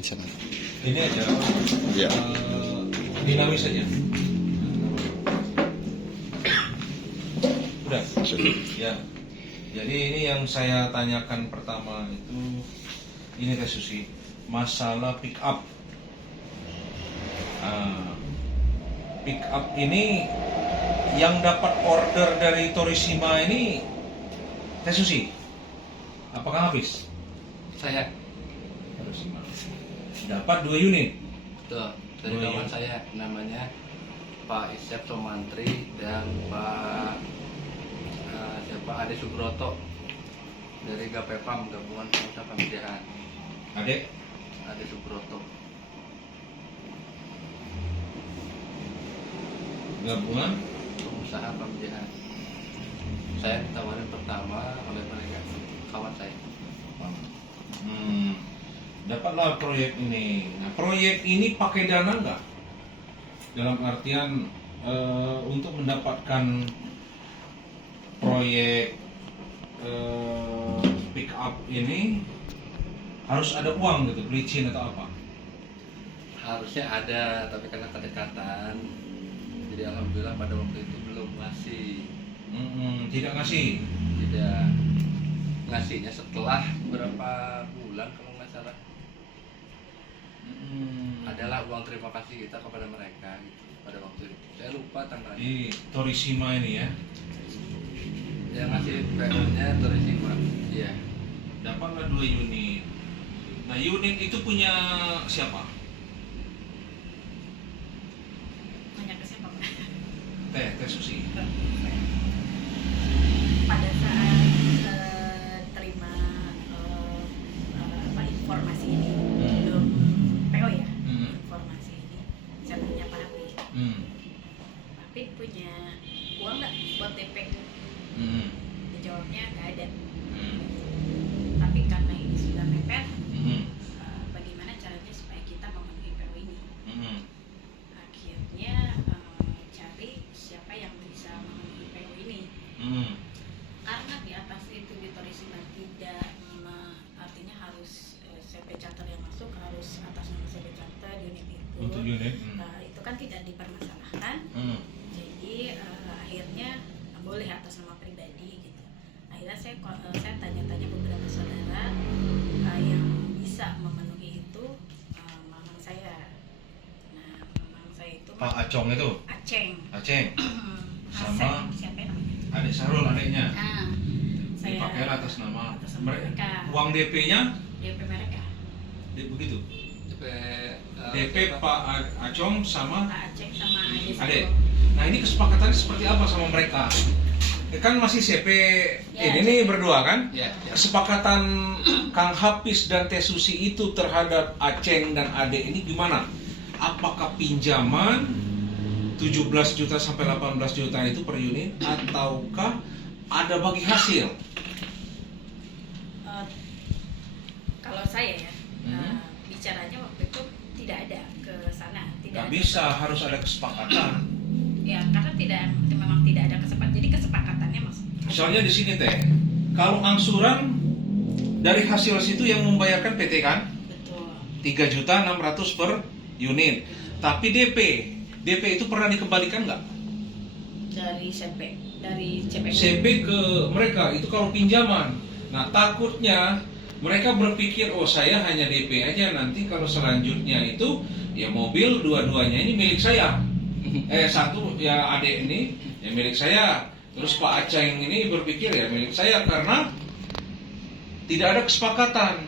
di sana. Ini aja, Ya. dinamis saja. Udah. Sudah. Ya. Jadi ini yang saya tanyakan pertama itu, ini Teh Susi, masalah pick up. Pick up ini yang dapat order dari Torishima ini Teh Susi, apakah habis? Saya Torishima dapat 2 unit. tuh dari Oh, kawan iya. saya namanya Pak Isyaf Somantri dan Pak siapa Ade Subroto dari Gapepam Gabungan Pengusaha Pemijahan. Adek, Ade Subroto gabungan. Pengusaha Pemijahan. Saya ditawarin pertama oleh mereka kawan saya. Dapatlah proyek ini. Nah, proyek ini pakai dana nggak? Dalam artian untuk mendapatkan proyek pick up ini harus ada uang gitu, pelicin atau apa? Harusnya ada, tapi karena kedekatan, jadi alhamdulillah pada waktu itu belum ngasih. Tidak ngasih. Tidak ngasihnya setelah berapa bulan kalau nggak salah. Adalah uang terima kasih kita kepada mereka gitu pada waktu itu. Saya lupa tanggalnya. Di Torishima ini ya, Yang ngasih PO-nya Torishima. Iya. dapatlah 2 unit. Nah, unit itu punya siapa? Banyak ke siapa, Pak? Teh Susi. Pada saat terima informasi ini, belum PO ya, informasi ini, saya tanya Pak Hafid, Pak Hafid punya uang nggak buat DP? Dijawabnya nggak ada. Tapi karena ini sudah mepet, bagaimana caranya supaya kita memenuhi PO ini? Akhirnya cari siapa yang bisa memenuhi PO ini. Karena di atas itu di Torishima tidak artinya harus CP charter yang masuk harus atas nama CP charter unit itu. Untuk unit. Itu kan tidak dipermasalahkan. Jadi akhirnya boleh atas nama pribadi gitu. Akhirnya saya tanya-tanya beberapa saudara yang bisa memenuhi itu, mamang saya. Nah, mamang saya itu Pak Acong itu, Aceng. Aceng, sama Aseng, siapa namanya? adik Sarul adiknya. Nah, saya Dipakai atas nama atas nama mereka. Uang DP-nya DP mereka. begitu. DP DP Pak Acong sama Pak Aceng sama Ade. Adek. Nah, ini kesepakatannya seperti apa sama mereka? Kan masih CP Ya, ini nih berdua kan? Ya. Kesepakatan Kang Hafiz dan Teh Susi itu terhadap Aceng dan Ade ini gimana? Apakah pinjaman 17 juta sampai 18 juta itu per unit ataukah ada bagi hasil? Kalau saya ya, bicaranya waktu itu tidak ada ke sana, tidak Nggak ada. bisa, harus ada kesepakatan. Ya, karena memang tidak ada kesepakatan. Jadi kesepakatannya Misalnya di sini Teh, kalau angsuran dari hasil situ yang membayarkan PT kan? betul 3.600.000 per unit. Tapi DP itu pernah dikembalikan nggak? dari CP. CP ke mereka itu kalau pinjaman. Nah, takutnya mereka berpikir, oh saya hanya DP aja, nanti kalau selanjutnya itu ya mobil dua-duanya ini milik saya. Satu ya adik ini ya milik saya. Terus Pak Aceng ini berpikir ya milik saya karena tidak ada kesepakatan.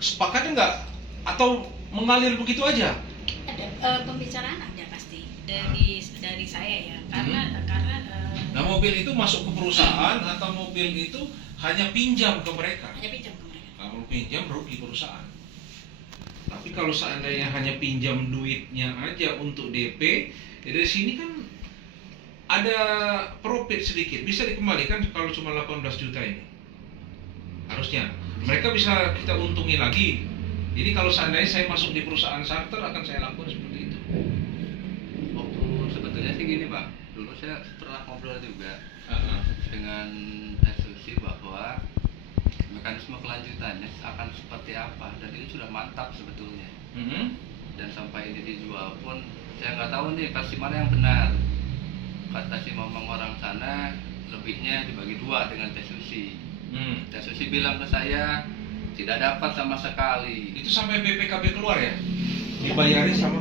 Kesepakatan nggak? Atau mengalir begitu aja? Ada pembicaraan ada pasti dari saya ya, karena Nah, mobil itu masuk ke perusahaan atau mobil itu hanya pinjam ke mereka? hanya pinjam ke mereka. Kalau pinjam rugi perusahaan. Tapi kalau seandainya hanya pinjam duitnya aja untuk DP, ya dari sini kan ada profit sedikit, bisa dikembalikan kalau cuma 18 juta ini. Harusnya. Mereka bisa kita untungi lagi. Jadi kalau seandainya saya masuk di perusahaan charter akan saya lakukan seperti itu. Waktu sebetulnya sih gini Pak, dulu saya pernah ngobrol juga dengan Teh Susi bahwa mekanisme kelanjutannya akan seperti apa, dan itu sudah mantap sebetulnya. Dan sampai ini dijual pun saya nggak tahu nih versi mana yang benar. Kata si Momong orang sana, lebihnya dibagi dua dengan Teh Susi. Teh Susi bilang ke saya tidak dapat sama sekali. Itu sampai BPKB keluar ya? Dibayari sama?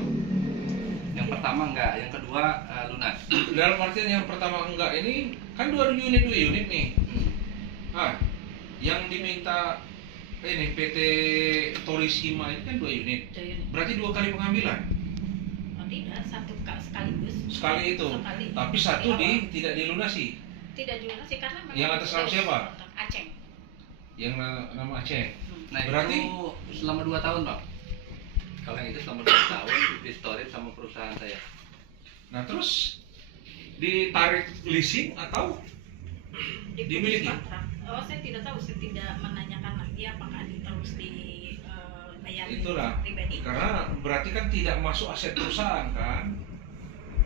Yang pertama enggak, yang kedua lunas. Dalam artian yang pertama enggak ini kan 2 unit nih. Yang diminta ini PT Torisima ini kan 2 unit. Berarti 2 kali pengambilan. Oh, tidak, sekaligus. Sekali itu. Sekali. Tapi satu tidak dilunasi. Tidak dilunasi karena memang Yang atas nama siapa? Aceng. Yang nama Aceh. Nah, berarti itu selama 2 tahun, Bang. Kalau yang itu selama 2 tahun di storage sama perusahaan saya. Nah, terus ditarik leasing atau dimiliki? Kontrak. Oh, saya tidak tahu, saya tidak menanyakan lagi apakah terus dibayar Itulah. pribadi. Karena berarti kan tidak masuk aset perusahaan kan?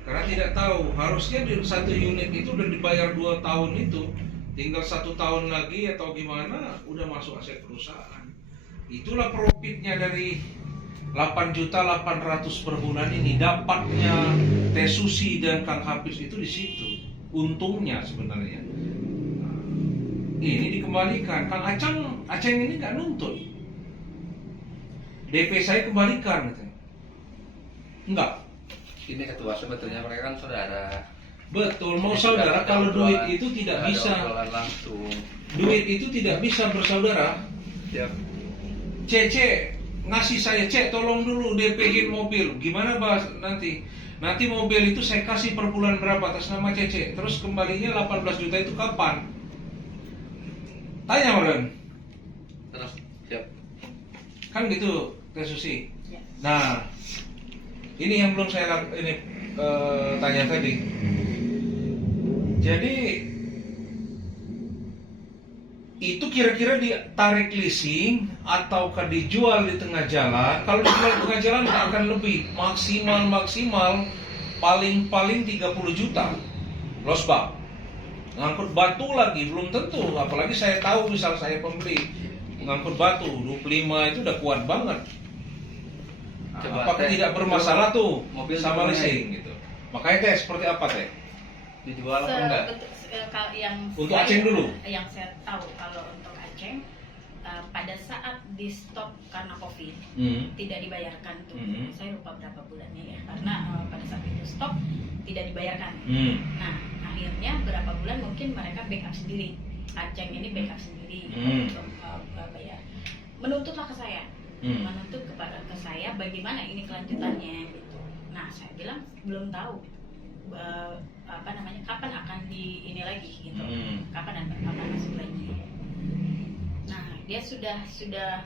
Karena tidak tahu, harusnya di 1 unit itu udah dibayar 2 tahun itu, tinggal 1 tahun lagi atau gimana udah masuk aset perusahaan. Itulah profitnya dari 8.800.000 per bulan ini, dapatnya Teh Susi dan Kang Hafiz itu di situ. Untungnya sebenarnya. Nah, ini dikembalikan. Kang Aceng ini nggak nuntut. DP saya kembalikan katanya. Enggak. Ini ketua, sebetulnya mereka kan saudara. Betul, mau Ini saudara sudah kalau ada duit obrolan- itu tidak sudah ada bisa. obrolan langsung. Duit itu tidak bisa bersaudara. Tiap Cece ngasih saya, Cek tolong dulu DP-in mobil. Gimana bahas nanti? Nanti mobil itu saya kasih per bulan berapa atas nama Cece. Terus kembalinya 18 juta itu kapan? Tanya Maren. terus siap. Kan gitu Teh Susi. Ya. Nah, ini yang belum saya tanya tadi. Jadi itu kira-kira ditarik leasing ataukah dijual di tengah jalan? Kalau dijual di tengah jalan nggak akan lebih, maksimal paling 30 juta. Losbak. Ngangkut batu lagi belum tentu, apalagi saya tahu misal saya pembeli ngangkut batu 25 itu udah kuat banget. Nah, Coba, apakah Teh, tidak bermasalah tuh mobil sama mobilnya leasing gitu? Makanya Teh seperti apa Teh? Dijual apa enggak? Untuk Aceng dulu. Yang saya tahu kalau untuk Aceng pada saat di stop karena COVID tidak dibayarkan tuh. Saya lupa berapa bulannya ya. Karena pada saat itu stop tidak dibayarkan. Nah, akhirnya berapa bulan mungkin mereka backup sendiri. Aceng ini backup sendiri untuk bayar. Menuntutlah ke saya. Menuntut ke saya bagaimana ini kelanjutannya gitu. Nah, saya bilang belum tahu kapan akan di ini lagi gitu. Kapan masuk lagi. Nah, dia sudah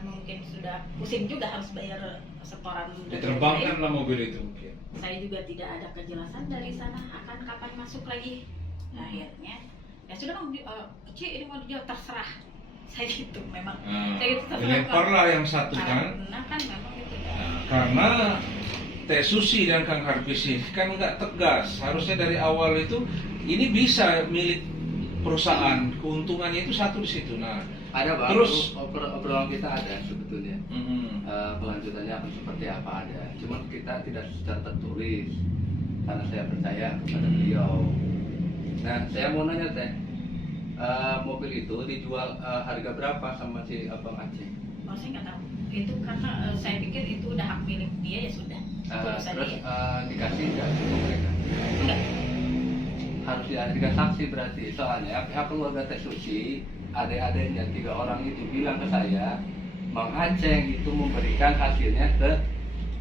mungkin sudah pusing juga harus bayar setoran. Diterbangkan lah mobil itu. Saya juga tidak ada kejelasan dari sana akan kapan masuk lagi. Nah, akhirnya ya sudah Bang, kecil ini mau dijual terserah. Saya gitu memang. Saya gitu Dilemparlah yang satu kan. Nah, kan memang gitu. Karena Teh Susi dan Kang Hafiz ini kan nggak tegas. Harusnya dari awal itu ini bisa milik perusahaan, keuntungannya itu satu di situ. Nah, Ada Bang, terus obrolan kita ada sebetulnya. Kelanjutannya akan seperti apa ada. Cuman kita tidak secara tertulis karena saya percaya kepada beliau. Nah, saya mau nanya Teh, mobil itu dijual harga berapa sama si Abang Aceh? Oh, saya nggak tahu. Itu karena saya pikir itu udah hak milik dia ya sudah. Terus dikasih nggak sama mereka? Enggak. Harus dihadirkan saksi berarti. Soalnya pihak keluarga Teh Susi, adik-adiknya 3 orang itu bilang ke saya, Bang Aceh itu memberikan hasilnya ke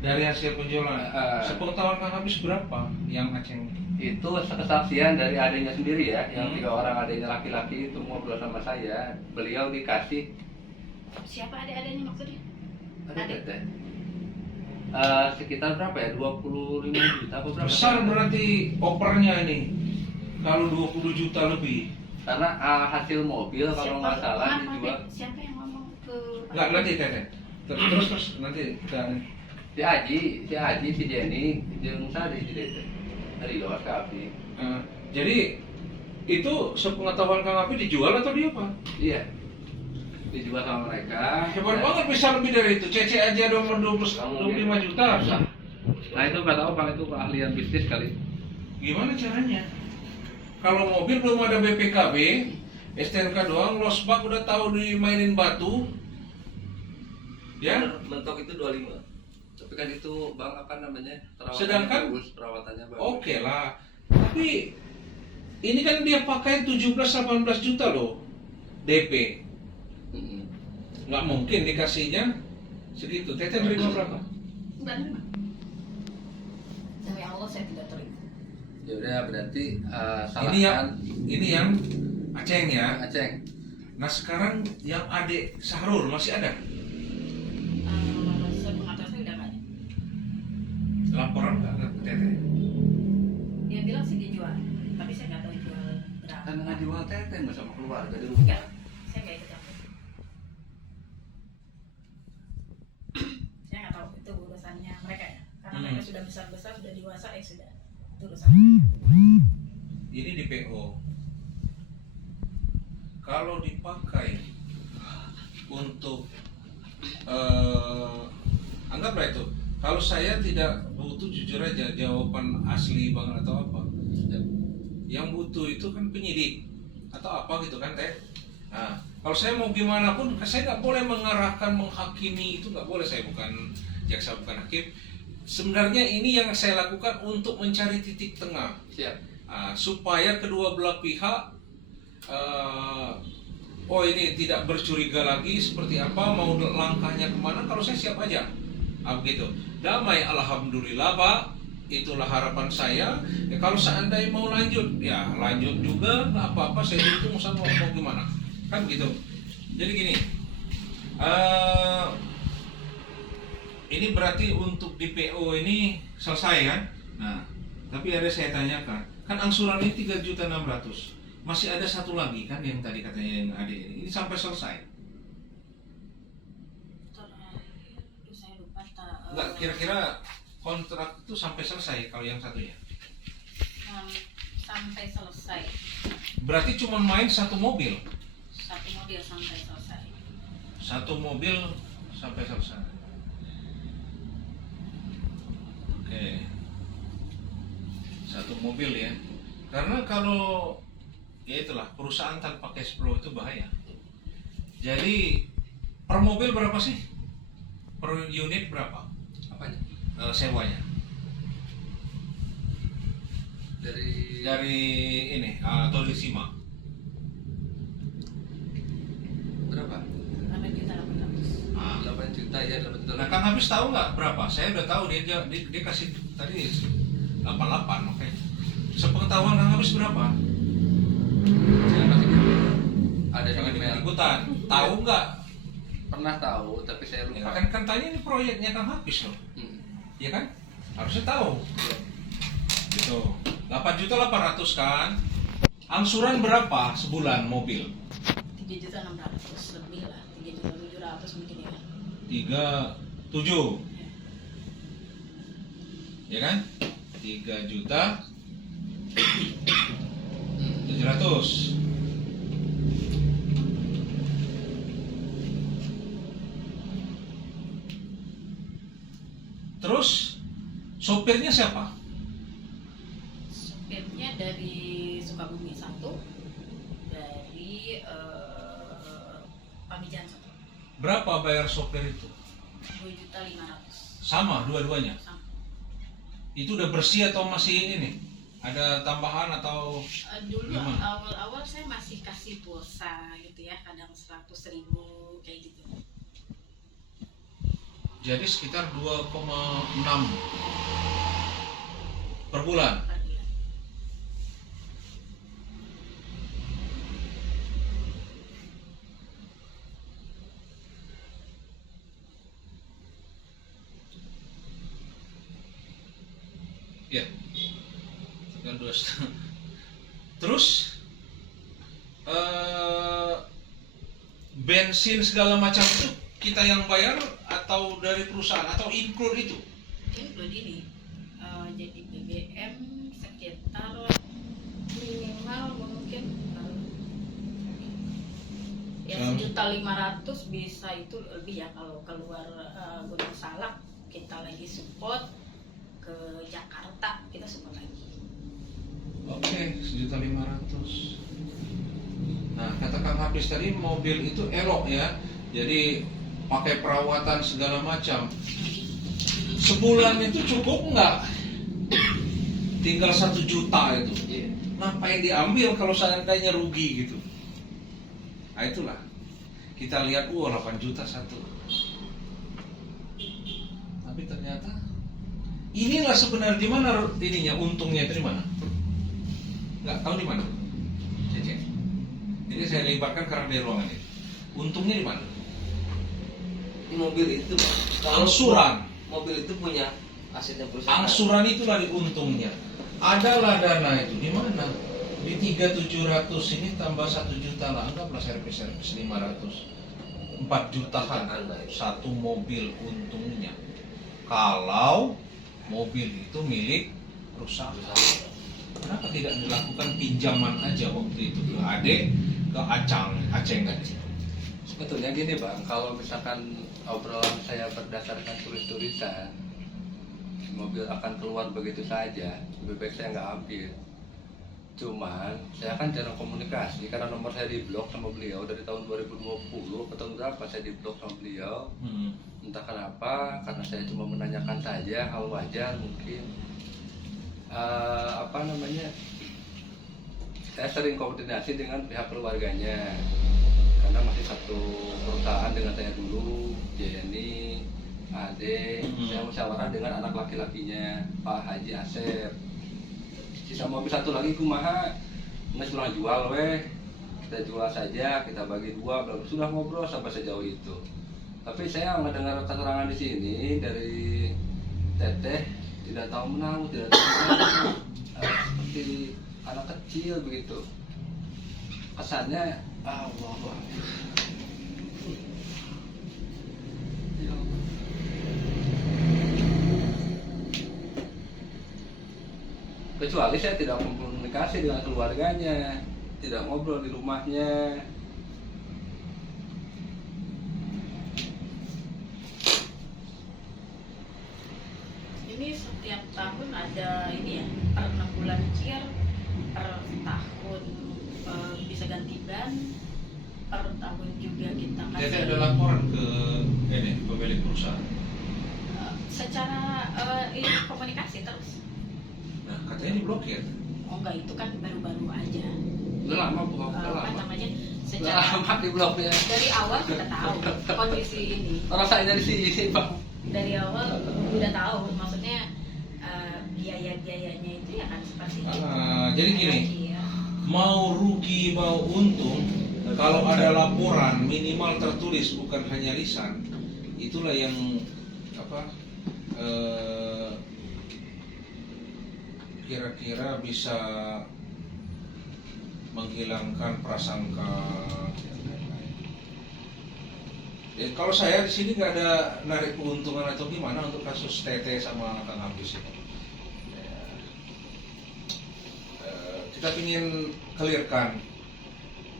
dari hasil penjualan. Sepengetahuan Kang Hafiz berapa yang Aceng? itu kesaksian dari adiknya sendiri ya, yang 3 orang adiknya laki-laki itu ngobrol sama saya, beliau dikasih Siapa adik-adiknya maksudnya? adik Teh. Sekitar berapa ya? 25 juta apa berapa? Besar berarti opernya ini. Kalau 20 juta lebih. Karena hasil mobil kalau nggak salah dijual. Siapa yang ngomong ke? Enggak nanti Teh. Terus nanti kita Si Haji, si Jenny, jeung Sari si Dete. Dari luar ke Abdi. jadi itu sepengetahuan Kang Hafiz dijual atau dia apa? Iya. dijual sama mereka. Hebat banget bisa lebih dari itu. CC aja 25 juta. Nah itu nggak tahu Bang, itu keahlian bisnis kali. Gimana caranya? Kalau mobil belum ada BPKB, STNK doang, losbak udah tahu dimainin batu. Ya, Mentok itu 25. Tapi kan itu Bang apa namanya? Perawatannya Sedangkan bagus, perawatannya bagus. oke lah. Tapi ini kan dia pakai 17-18 juta loh DP. Mm-mm. Nggak mungkin dikasihnya segitu. Teteh terima berapa? Enggak terima. Demi Allah saya tidak terima. Ya udah berarti Ini salahkan ini yang Aceh ya. Aceh. Nah sekarang yang adik Sahrul masih ada? Sepengetahuan saya udah nggak ada. Laporan nggak ke Teteh? Dia bilang sih dijual, tapi saya nggak tahu jual berapa. Kan nggak jual teteh nggak sama keluarga di Enggak, rumah. saya nggak ikut campur. Saya nggak tahu itu urusannya mereka ya, karena mereka sudah besar-besar, sudah dewasa, sudah itu urusan. Ini di PO. Kalau dipakai untuk anggaplah itu. Kalau saya tidak butuh, jujur aja jawaban asli banget atau apa. Yang butuh itu kan penyidik atau apa gitu kan Teh. Nah, kalau saya mau gimana pun, saya nggak boleh mengarahkan, menghakimi, itu nggak boleh. Saya bukan jaksa, bukan hakim. Sebenarnya ini yang saya lakukan untuk mencari titik tengah. Siap. Supaya kedua belah pihak oh ini tidak bercuriga lagi seperti apa, mau langkahnya kemana. Kalau saya siap aja, begitu. Damai, alhamdulillah Pak, itulah harapan saya. Ya, kalau seandainya mau lanjut, ya lanjut juga, nggak apa-apa. Saya hitung sama mau gimana, kan gitu. Jadi gini, ini berarti untuk di PO ini selesai kan? Nah, tapi ada saya tanyakan, kan angsuran ini 3.600.000. Masih ada satu lagi kan yang tadi katanya yang ada ini sampai selesai. Aduh, saya lupa. Enggak, kira-kira kontrak itu sampai selesai kalau yang satunya. Sampai selesai. Berarti cuma main satu mobil. Satu mobil sampai selesai. Satu mobil sampai selesai. Oke. Satu mobil ya. Karena kalau ya itulah, perusahaan tanpa cash flow itu bahaya. Jadi per mobil berapa sih? Per unit berapa? Apanya? Sewanya. Dari ini atau di SIMA. berapa? 8.800.000. 8 juta ya, 8 juta. Nah, Kang Habis tahu nggak berapa? Saya udah tahu dia kasih tadi 88, oke. Sepengetahuan Kang Habis berapa? Saya masih ada di Jangan email. ikut-ikutan. Tahu nggak? Pernah tahu, tapi saya Ya, lupa. kan tanya ini proyeknya Kang Habis loh. Ya kan? Harusnya tahu. Gitu. 8.800.000 kan? Angsuran berapa sebulan mobil? 3.600.000 lebih lah, 3.700.000 mungkin ya. 37. Ya kan? 3.700.000. Terus sopirnya siapa? Sopirnya dari Sukabumi 1, dari Pamijahan 1. Berapa bayar sopir itu? 2.500.000. Sama dua-duanya. Sama. Itu udah bersih atau masih ini nih? Ada tambahan atau Dulu gimana? awal-awal saya masih kasih pulsa gitu ya, kadang 100.000 kayak gitu. Jadi sekitar 2,6 per bulan. Per bulan. Ya. Sekitar 2,5. Terus bensin segala macam itu kita yang bayar atau dari perusahaan atau include itu? Include ini. Jadi BBM sekitar minimal mungkin Ya 1.500.000 bisa, itu lebih ya kalau keluar Gunung Salak kita lagi support ke Jakarta kita support lagi. Oke, 1.500.000. Nah, kata Kang Hafiz tadi mobil itu elok ya. Jadi pakai perawatan segala macam. Sebulan itu cukup nggak? Tinggal 1 juta itu. Ngapain diambil kalau seandainya rugi gitu? Nah itulah. Kita lihat, 8 juta satu. Tapi ternyata inilah sebenarnya di mana ininya, untungnya itu di mana? Nggak tahu di mana. Cece. Jadi saya lebarkan karena di ruangan ini. Untungnya di mana? Mobil itu Angsuran. Mobil itu punya asetnya perusahaan. Angsuran itulah di untungnya. Adalah dana itu di mana? Di 3.700 ini tambah 1 juta lah, anggaplah servis 500, 4 jutaan satu mobil untungnya. Kalau mobil itu milik perusahaan, kenapa tidak dilakukan pinjaman aja waktu itu ke Ade, ke Aceng tadi? Sebetulnya gini Bang, kalau misalkan obrolan saya berdasarkan tulis-tulisan, mobil akan keluar begitu saja, lebih baik saya nggak ambil. Cuman saya kan jarang komunikasi karena nomor saya diblok sama beliau dari tahun 2020 ke tahun berapa saya diblok sama beliau. Entah kenapa, karena saya cuma menanyakan saja, hal wajar mungkin. Saya sering koordinasi dengan pihak keluarganya karena masih satu perusahaan dengan saya dulu, Jenny, Ade. Saya musyawarah dengan anak laki-lakinya, Pak Haji Asep. Sisa mobil satu lagi kumaha, nggak sudah jual weh, kita jual saja, kita bagi 2, belum sudah ngobrol sampai sejauh itu. Tapi saya mendengar keterangan di sini dari Teteh, tidak tahu menang, tidak tahu menang, seperti anak kecil begitu. Kesannya, Allah. Ya Allah. Kecuali saya tidak komunikasi dengan keluarganya, tidak ngobrol di rumahnya. Ini setiap tahun ada ini ya, per 6 bulan CIR, per tahun bisa ganti ban, per tahun juga kita kasih. Jadi ada laporan ke ini pemilik perusahaan. Secara ini komunikasi terus. Nah, katanya diblokir. Oh enggak, itu kan baru-baru aja. Udah lama bukan Apa lama. namanya? Udah Secara lama di bloknya. dari awal kita tahu kondisi ini. Orang saya dari sini Bang. Dari awal udah tahu, maksudnya biaya-biayanya itu ya kan seperti itu. Jadi gini, Iya. mau rugi mau untung, kalau ada laporan minimal tertulis bukan hanya lisan, itulah yang kira-kira bisa menghilangkan prasangka dan lain-lain. Kalau saya di sini nggak ada narik keuntungan atau gimana untuk kasus Tete sama Kang Hafiz ini. Kita ingin clearkan.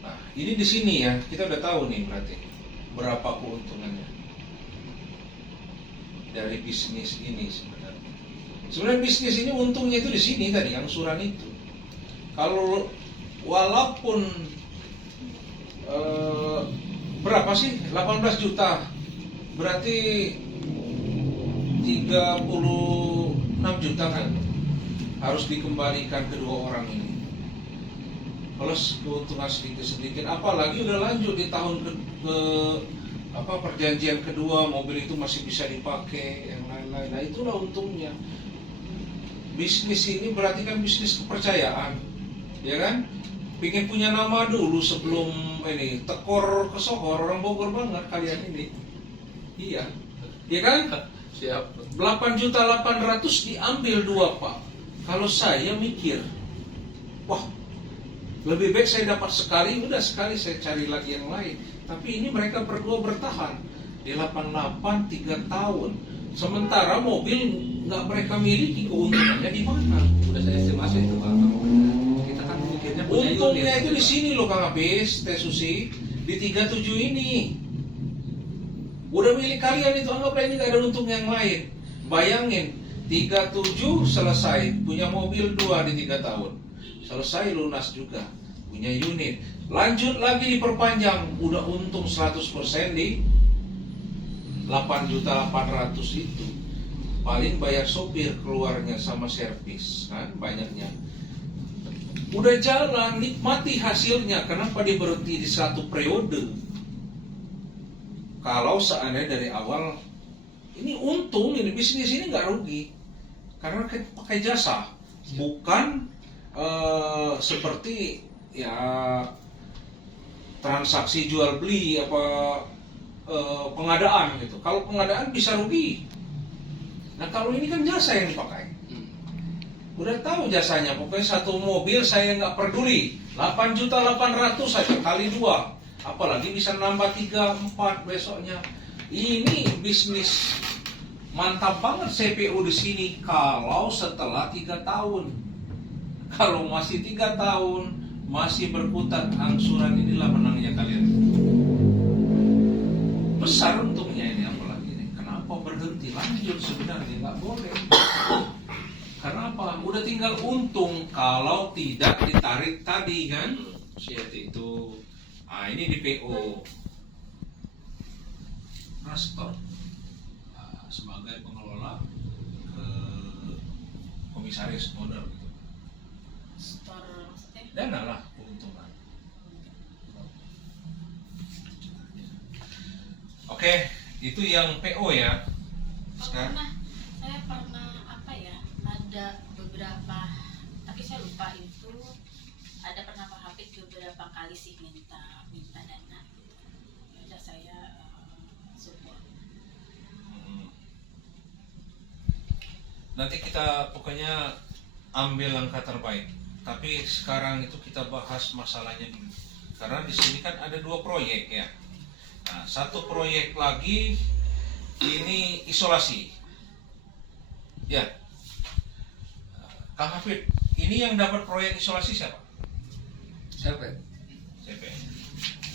Nah, ini di sini ya, kita udah tahu nih berarti berapa keuntungannya dari bisnis ini sebenarnya. Sebenarnya bisnis ini untungnya itu di sini tadi, angsuran itu. Kalau walaupun berapa sih? 18 juta. Berarti 36 juta kan harus dikembalikan kedua orang ini. Plus keuntungan sedikit-sedikit, apalagi udah lanjut di tahun perjanjian kedua, mobil itu masih bisa dipakai, yang lain-lain. Nah itulah untungnya. Bisnis ini berarti kan bisnis kepercayaan, ya kan? Pingin punya nama dulu sebelum ini tekor kesohor, orang Bogor banget kalian ini. Iya, ya kan? Siap. 8.800.000 diambil 2 Pak. Kalau saya mikir, wah lebih baik saya dapat sekali, udah sekali saya cari lagi yang lain. Tapi ini mereka berdua bertahan di 88 3 tahun. Sementara mobil nggak mereka miliki, keuntungannya di mana? Udah saya estimasi itu Bang. Kita kan mikirnya punya Untungnya unit, itu di Bang. sini loh Kang Hafiz, Teh Susi. di 37 ini. Udah milik kalian itu, anggaplah ini gak ada untung yang lain. Bayangin, 37 selesai, punya mobil 2 di 3 tahun. Selesai lunas juga, punya unit. Lanjut lagi diperpanjang, udah untung 100% di 8.800.000 itu. Paling bayar sopir keluarnya sama servis, kan banyaknya. Udah jalan, nikmati hasilnya. Kenapa dia berhenti di 1 periode? Kalau seandainya dari awal ini untung, ini bisnis ini nggak rugi karena pakai jasa, bukan seperti ya transaksi jual beli apa pengadaan gitu. Kalau pengadaan bisa rugi. Nah kalau ini kan jasa yang dipakai. Udah tahu jasanya, pokoknya 1 mobil saya nggak peduli, 8.800.000 saja kali 2, apalagi bisa nambah 3, 4 besoknya. Ini bisnis mantap banget CPO di sini kalau setelah 3 tahun. Kalau masih 3 tahun masih berkutat angsuran, inilah menangnya kalian. Besar untungnya ini, apalagi ini. Kenapa berhenti? Lanjut sebenarnya nggak boleh. Karena apa? Udah tinggal untung kalau tidak ditarik tadi kan. Siat itu. Ah ini di PO. Rastor sebagai pengelola ke komisaris owner gitu. Store maksudnya? Dana lah keuntungan. Oke, itu yang PO ya. Sekarang Saya pernah apa ya? Ada beberapa, tapi saya lupa itu. Ada pernah Pak Hafid beberapa kali sih minta dana. Ya saya support. Nanti kita pokoknya ambil langkah terbaik. Tapi sekarang itu kita bahas masalahnya dulu. Karena di sini kan ada 2 proyek ya. Nah, 1 proyek lagi ini isolasi. Ya. Kang Hafid, ini yang dapat proyek isolasi siapa? Siapa? CP.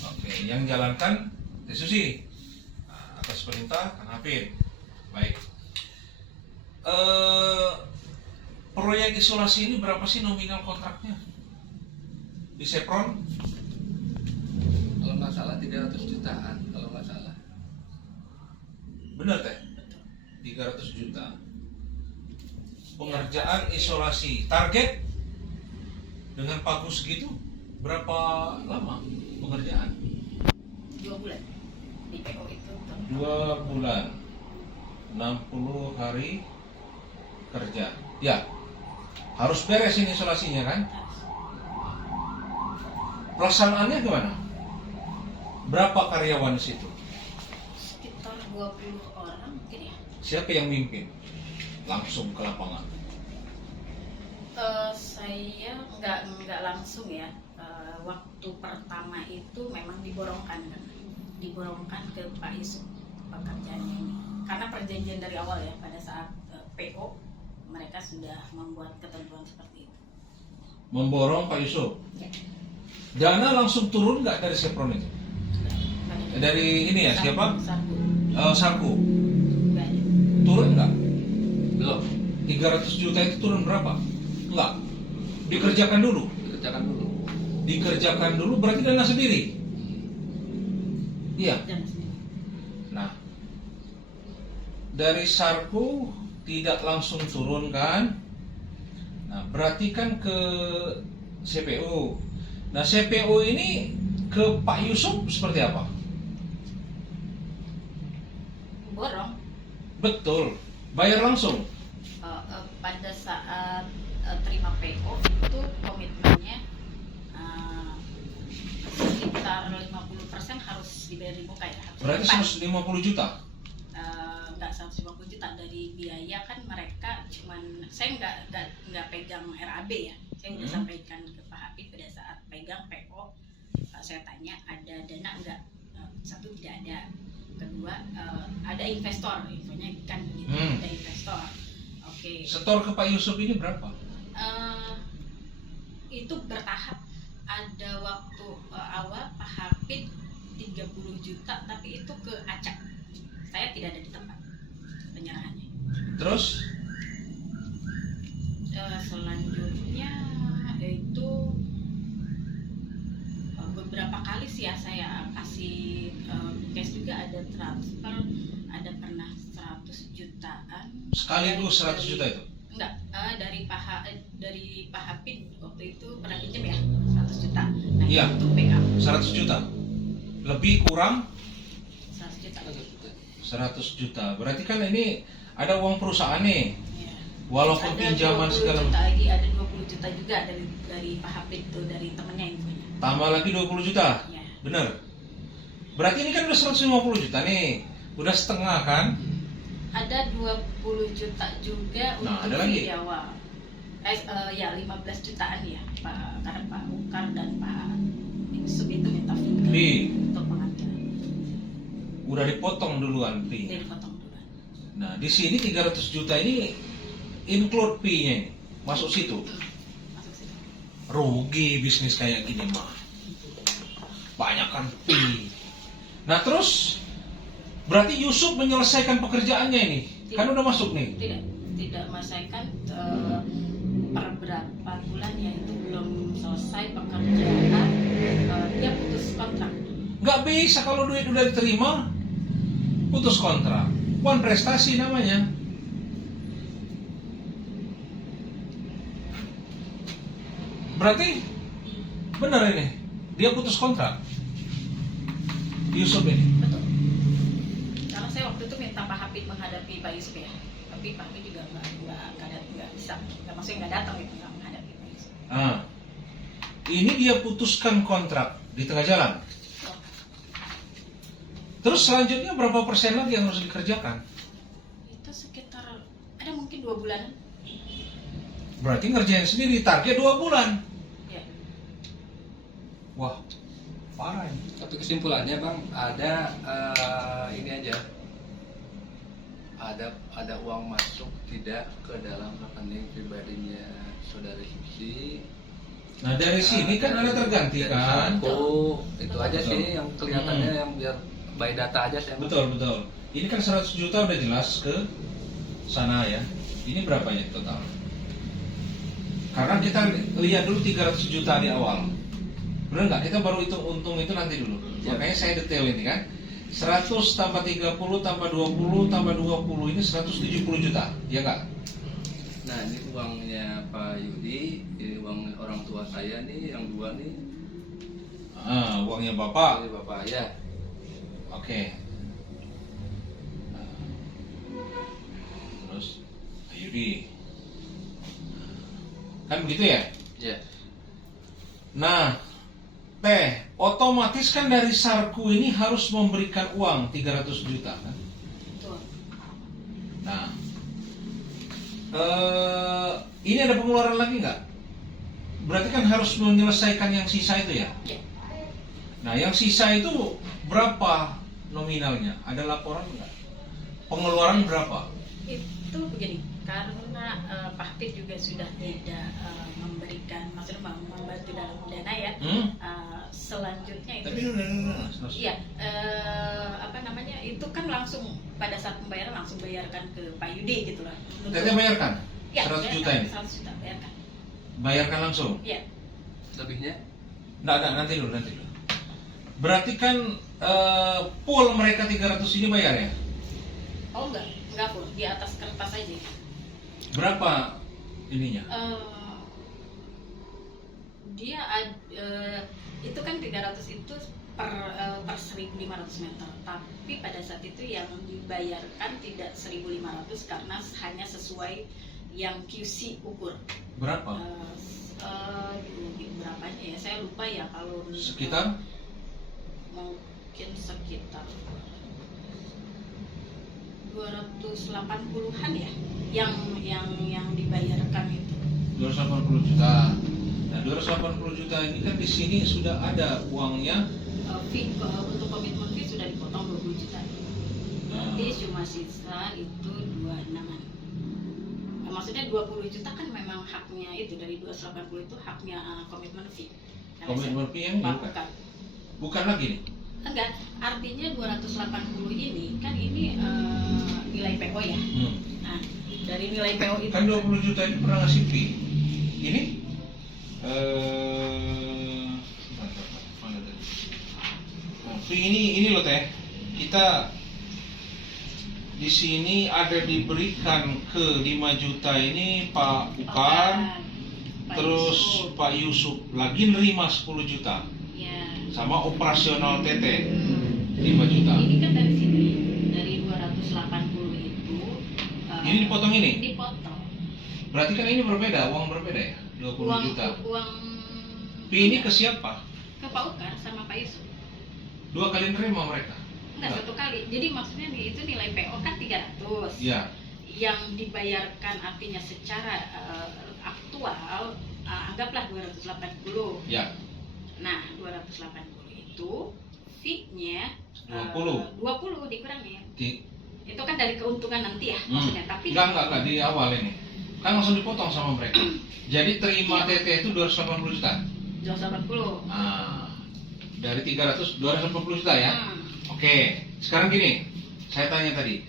Oke, yang jalankan Susi. Nah, atas perintah Kang Hafid. Baik. Proyek isolasi ini berapa sih nominal kontraknya di Sepron? Kalau nggak salah 300 jutaan, kalau nggak salah. Benar teh? 300 juta. Pengerjaan isolasi. Target dengan bagus gitu berapa lama pengerjaan? 2 bulan di PO itu. 2 bulan. 60 hari kerja. Ya. Harus beres ini isolasinya kan? Pelaksanaannya gimana? Berapa karyawan di situ? Sekitar 20 orang mungkin ya. Siapa yang mimpin? Langsung ke lapangan. Saya nggak langsung ya. Waktu pertama itu memang diborongkan ke Pak Yusuf pekerjaannya ini. Karena perjanjian dari awal ya, pada saat PO mereka sudah membuat ketentuan seperti itu. Memborong Pak Yusuf. Ya. Dana langsung turun nggak dari Sepron itu? Dari ini ya, siapa? Sarku. Nggak ada. Turun nggak? Belum. 300 juta itu turun berapa? Enggak. Dikerjakan dulu. Dikerjakan dulu berarti dana sendiri. Iya. Dan sendiri. Nah, dari Sarku tidak langsung turun kan? Nah, berarti kan ke CPO. Nah, CPO ini ke Pak Yusuf seperti apa? Borong. Betul. Bayar langsung. Pada saat terima PO itu komitmennya sekitar 50% harus dibayar di muka ya. Berarti 150 juta. Nggak 150 juta dari biaya kan mereka cuman, saya nggak pegang RAB ya. Saya udah sampaikan ke Pak Hafid pada saat pegang PO. Saya tanya ada dana nggak? Satu, tidak ada. Kedua, ada investor, infonya kan begitu, ada investor. Oke. Setor ke Pak Yusuf ini berapa? Itu bertahap. Ada waktu awal Pak Hafid 30 juta, tapi itu ke Acak. Saya tidak ada di tempat penyerahannya. Terus Selanjutnya itu beberapa kali sih ya saya kasih cash juga, ada transfer, ada pernah 100 jutaan. sekaligus 100 juta itu? Enggak, dari Pak Hapid waktu itu pernah pinjam ya 100 juta. Nah, Iya. itu backup 100 juta. Lebih kurang 100 juta. 100 juta. Berarti kan ini ada uang perusahaan nih. Ya. Walaupun Ada pinjaman 20 segala juta lagi, ada 20 juta juga dari Pak Hapid tuh, dari temennya infonya. tambah lagi 20 juta. Ya. Bener. Berarti ini kan udah 150 juta nih. Udah setengah kan? Ada 20 juta juga Nah, untuk ada lagi? fee di awal. Ya 15 jutaan ya Pak, karena Pak Ukar dan Pak Yusuf itu minta fee Fee. untuk pengambilan. Udah dipotong duluan Dia fee. dipotong duluan. Nah, di sini 300 juta ini include fee-nya ini. Masuk situ. Masuk situ. Rugi bisnis kayak gini mah. Banyak kan fee. Nah, terus berarti Yusuf menyelesaikan pekerjaannya ini. Kan udah masuk nih. Tidak menyelesaikan per berapa bulan ya, itu belum selesai pekerjaan, dia putus kontrak. Nggak bisa kalau duit udah diterima putus kontrak. Bukan prestasi namanya. Berarti benar ini, dia putus kontrak Yusuf ini. Betul. Karena saya waktu itu minta Pak Hapid menghadapi Pak Yusuf ya, tapi Pak Hapid juga nggak bisa, maksudnya nggak datang gitu, nggak menghadapi Pak Yusuf. Ah, ini dia putuskan kontrak di tengah jalan. Oh, Terus selanjutnya berapa persen lagi yang harus dikerjakan? itu sekitar ada mungkin 2 bulanan. Berarti ngerjain sendiri, target 2 bulan. Ya. Wah, parah ini. Tapi kesimpulannya Bang, ada ini aja, ada uang masuk tidak ke dalam rekening pribadinya saudara Susi. Nah dari sini kan ada terganti Dari kan? satu, itu aja Betul. sih yang kelihatannya, yang biar by data aja sih. Betul, betul. Ini kan 100 juta udah jelas ke sana ya. Ini berapanya total? Karena kita lihat dulu 300 juta di awal. Benar nggak? Kita baru hitung untung itu nanti dulu. Ya. Makanya saya detail ini kan. 100 tambah 30 tambah 20 tambah 20 ini 170 juta. Ya nggak? Nah ini uangnya Pak Yudi, ini uang orang tua saya nih, yang 2 nih. Uangnya Bapak. Ini Bapak ya. Oke. Nah, terus Ayudi. Kan begitu ya? Ya. Nah, Teh, otomatis kan dari Sarku ini harus memberikan uang 300 juta kan? Betul. Nah, ini ada pengeluaran lagi nggak? Berarti kan harus menyelesaikan yang sisa itu ya? Ya. Nah, yang sisa itu berapa nominalnya? Ada laporan nggak? Pengeluaran berapa? Itu begini, karena Pak Hapid juga sudah tidak memberikan, maksudnya membantu dalam dana ya. Selanjutnya itu Tapi udah. iya, apa namanya, itu kan langsung pada saat pembayaran langsung bayarkan ke Pak Yudi gitu lah. Teteh bayarkan? Ya, 100 juta bayarkan, ini? 100 juta bayarkan. Bayarkan langsung? Iya. Lebihnya? Nggak, nanti dulu. Berarti kan pool mereka 300 ini bayar ya? Oh enggak pun, di atas kertas aja. Berapa ininya? Dia itu kan 300 itu per 1.500 meter, tapi pada saat itu yang dibayarkan tidak 1.500 karena hanya sesuai yang QC ukur. Berapa? Berapanya ya, saya lupa ya, kalau Sekitar? mungkin sekitar 280-an ya yang dibayarkan itu. 280 juta. Nah, 280 juta ini kan di sini sudah ada uangnya. Fee untuk komitmen fee sudah dipotong 20 juta. Berarti cuma sisa itu 26-an. Maksudnya 20 juta kan memang haknya itu, dari 280 itu haknya komitmen fee. Komitmen fee yang ini bukan? Bukan lagi nih? Enggak, artinya 280 ini kan ini nilai PO ya. Nah, dari nilai PO itu Kan 20 juta ini pernah ngasih fee. Ini mana tadi? Nah, fee ini loh Teh. Kita di sini ada diberikan ke 5 juta ini Pak Ukar, Pak terus Yusuf. Pak Yusuf lagi nerima 10 juta Ya. sama operasional TT 5 juta. Ini kan dari sini, dari 280 itu Ini dipotong ini? Dipotong. Berarti kan ini berbeda, uang berbeda ya? 20 juta. Uang Fee ini ke siapa? ke Pak Ukar sama Pak Yusuf. 2 kali nerima mereka? Enggak, 1 kali. Jadi maksudnya itu nilai PO kan 300. Ya. Yang dibayarkan artinya secara aktual anggaplah 280. Ya. Nah, 280 itu fee-nya 20 dikurangin. Di, Itu kan dari keuntungan nanti ya maksudnya, tapi enggak di awal ini. Kan langsung dipotong sama mereka. Jadi terima TT itu 280 juta. 280. Nah, dari 300 280 juta ya. Hmm. Oke, sekarang gini. Saya tanya tadi.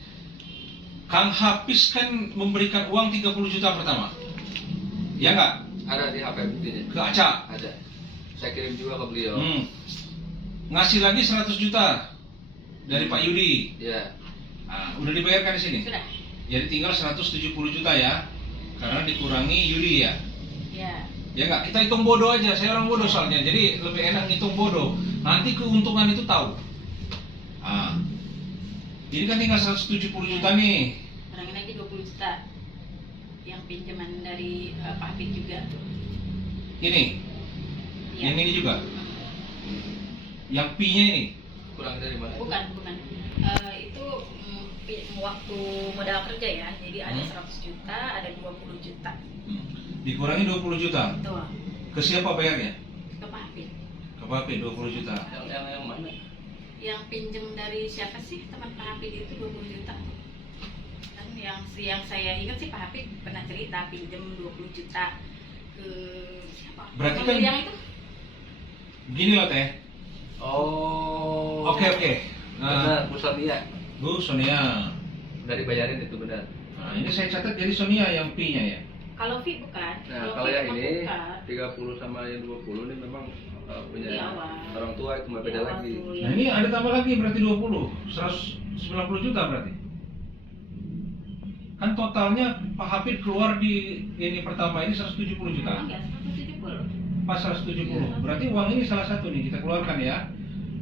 Kang Hafiz kan memberikan uang 30 juta pertama. Ya enggak? Ada di HP buktinya. Ke Aca. Ada. Saya kirim juga ke beliau. Ngasih lagi 100 juta dari Pak Yudi. Ya. Nah, udah dibayarkan di sini. Sudah. Jadi tinggal 170 juta ya. Karena dikurangi Yudi ya. Ya. Ya enggak, kita hitung bodoh aja. Saya orang bodoh soalnya. Jadi lebih enak ngitung bodoh. Nanti keuntungan itu tahu. Nah, ini kan tinggal 170 juta nih. Kurangin lagi 20 juta. Yang pinjaman dari Pak Hafid juga tuh. Ini. Ya. Yang ini juga. Yang P-nya ini. Kurang dari mana? Bukan. Itu waktu modal kerja ya. Jadi ada 100 juta, ada 20 juta. Dikurangi 20 juta. Betul. Ke siapa bayarnya? Ke Pak Hafid. Ke Papi 20 juta. Yang mana? Yang pinjem dari siapa sih teman Pak Hafid itu 20 juta. Kan yang saya ingat sih Pak Hafid pernah cerita pinjem 20 juta ke siapa? Berarti Pembeli kan- yang itu? Begini loh Teh. Oh. Oke. Benar, Bu Sonia. Bu Sonia. Udah dibayarin itu benar. Nah, ini saya catat jadi Sonia yang P-nya ya. Kalau fee bukan. Nah, kalau fee yang memang ini bukan. 30 sama yang 20 ini memang punya Di awal. orang tua itu mah Di beda awal lagi. tuh, Nah, yang- ini ada tambah lagi berarti 20. 190 juta berarti. Kan totalnya Pak Hafid keluar di ini pertama ini 170 juta. Enggak, 170. Pas 170. Berarti uang ini salah satu nih kita keluarkan ya.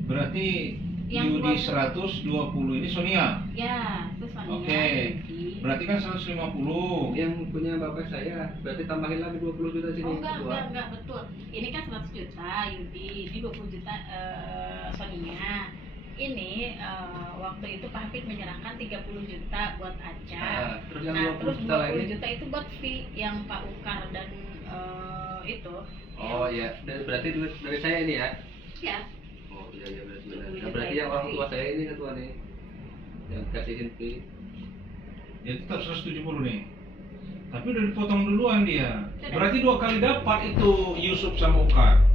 Berarti Yang Yudi 20. 120 ini Sonia. Ya, itu Sonia. Oke. Yudi. Berarti kan 150. Yang punya bapak saya, berarti tambahin lagi 20 juta sini. Oh enggak, Dua. enggak, betul. Ini kan 100 juta Yudi, ini 20 juta Sonia. Ini waktu itu Pak Hafid menyerahkan 30 juta buat Aca. Terus yang Nah, 20 terus juta 20 lagi. juta itu buat fee yang Pak Ukar dan itu. Oh iya, berarti duit dari saya ini ya. Ya. Oh iya berarti benar. 20 Nah, berarti juta yang itu orang tua fee. saya ini ketua nih. Yang kasihin fee. Ya tetap 170 nih. Tapi udah dipotong duluan dia. Sudah. Berarti 2 kali dapat itu Yusuf sama Ukar.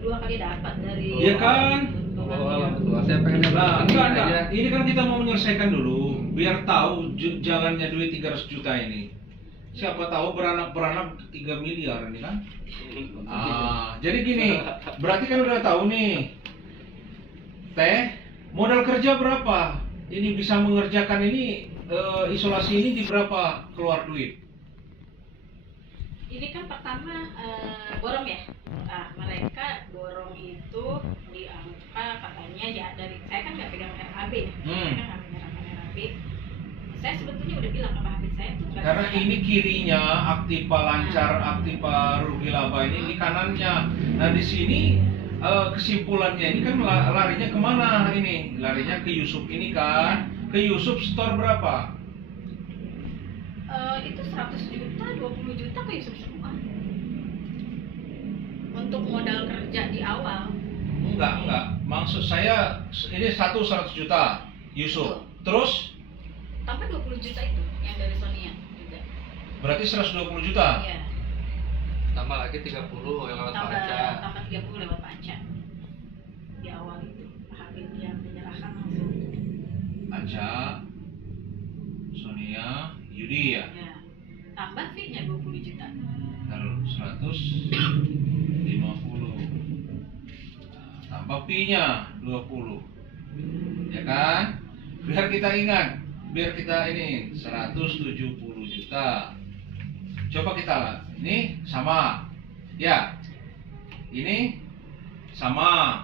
2 kali dapat dari Iya kan? Oh, betul. Saya pengen Nah, dapat enggak. aja. Ini kan kita mau menyelesaikan dulu, biar tahu jalannya duit 300 juta ini. Siapa tahu beranak 3 miliar ini kan? Jadi gini, berarti kan udah tahu nih. Teh, modal kerja berapa? Ini bisa mengerjakan ini isolasi ini di berapa keluar duit? Ini kan pertama borong ya. Nah, mereka borong itu di angka katanya ya dari saya kan nggak pegang RAB ya. Saya kan nggak menyerahkan RAB. Saya sebetulnya udah bilang ke Pak Hafid saya tuh nggak Karena bisa. ini kirinya Aktiva lancar, Aktiva rugi laba ini kanannya. Nah di sini kesimpulannya ini kan larinya kemana ini? Larinya ke Yusuf ini kan? Ke Yusuf store berapa? Itu 100 juta, 20 juta ke Yusuf semua. Untuk modal kerja di awal. Enggak. Maksud saya ini 100 juta Yusuf. Terus Tambah 20 juta itu yang dari Sonia juga. berarti 120 juta. Iya. Tambah lagi 30 yang lewat Pak Aca. Tambah 30 lewat Pak Aca. Di awal itu Pak Aca, Sonia, Yudi ya. Ya. Tambah fee-nya 20 juta. Taruh 150. Nah, tambah fee-nya 20. Ya kan? Biar kita ingat, biar kita ini 170 juta. Coba kita lah, ini sama. Ya. Ini sama.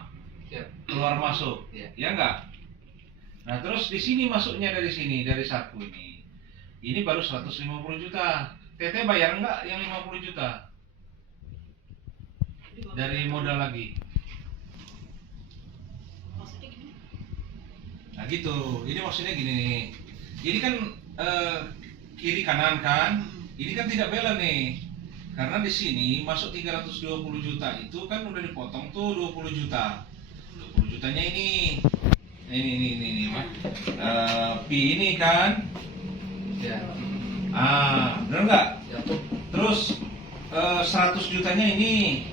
Keluar masuk. Ya enggak? Nah, terus di sini masuknya dari sini, dari saku ini. Ini baru 150 juta. Teteh bayar enggak yang 50 juta? Dari modal lagi. Maksudnya gimana? Nah gitu, ini maksudnya gini nih. Ini kan kiri kanan kan? Ini kan tidak bela nih. Karena di sini masuk 320 juta itu kan udah dipotong tuh 20 juta. 20 jutanya ini. Ini Pak. Pi ini kan? Ya. Benar nggak? Ya. Terus 100 jutanya ini.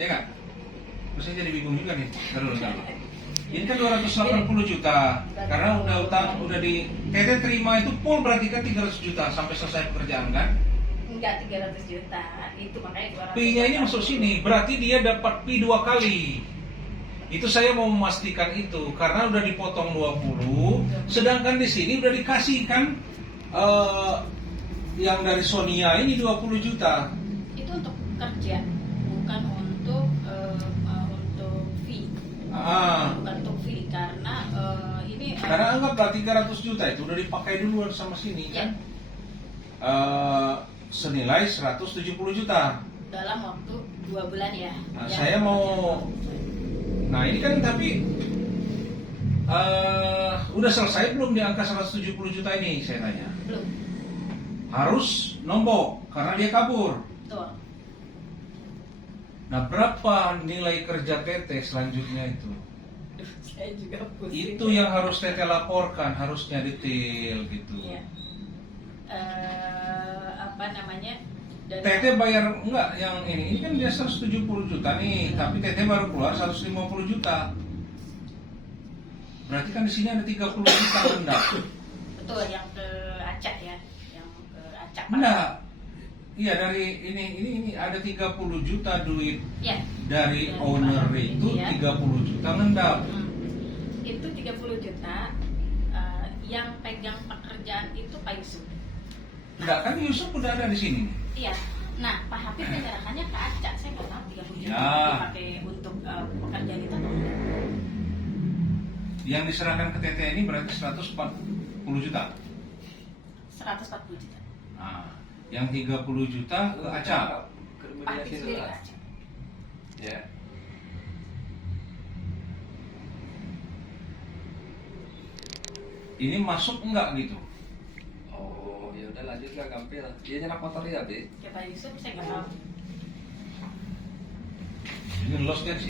Ya nggak? Terus saya jadi bingung juga nih. Terus ini kan 280 juta. Karena udah utang, udah di Teteh terima itu full berarti kan 300 juta sampai selesai pekerjaan kan? Enggak 300 juta. Itu makanya 200. P-nya ini masuk sini. Berarti dia dapat P 2 kali. Itu saya mau memastikan itu karena udah dipotong 20, sedangkan di sini udah dikasih kan yang dari Sonia ini 20 juta. Itu untuk kerja, bukan untuk fee. Bukan untuk fee karena ini Karena anggaplah 300 juta itu udah dipakai duluan sama sini kan. Senilai 170 juta. dalam waktu 2 bulan ya. Nah, Ya, saya mau. Nah ini kan tapi udah selesai belum di angka 170 juta ini saya tanya. belum. Harus nombok karena dia kabur. Betul. Nah berapa nilai kerja Teteh selanjutnya itu? Saya juga pusing. Itu yang harus Teteh laporkan, harusnya detail gitu. Iya. Apa namanya? Dan Teteh bayar enggak yang ini? Ini kan dia 170 juta nih, tapi Teteh baru keluar 150 juta. Berarti kan di sini ada 30 juta rendah. betul yang ke Acak ya, yang ke Acak. Enggak. Iya dari ini ada 30 juta duit Ya. dari Dari owner Pak itu ini ya. 30 juta ngendap. Itu 30 juta yang pegang pekerjaan itu Pak Yusuf. Enggak kan Yusuf udah ada di sini. Iya. Nah, Pak Habib menyerahkannya ke Acak. Saya nggak tahu 30 juta Ya. dipakai untuk pekerjaan itu atau enggak. Yang diserahkan ke Teteh ini berarti 140 juta. 140 juta. Nah, yang 30 juta ke Acak. Pak Habib sendiri ke Acak. Ya. Ini masuk enggak gitu? Oh, ya udah lanjutlah Gampil. Dia nyenak motor ya, Bi. Ya Pak Yusuf saya nggak tahu. Ini loss kan sih.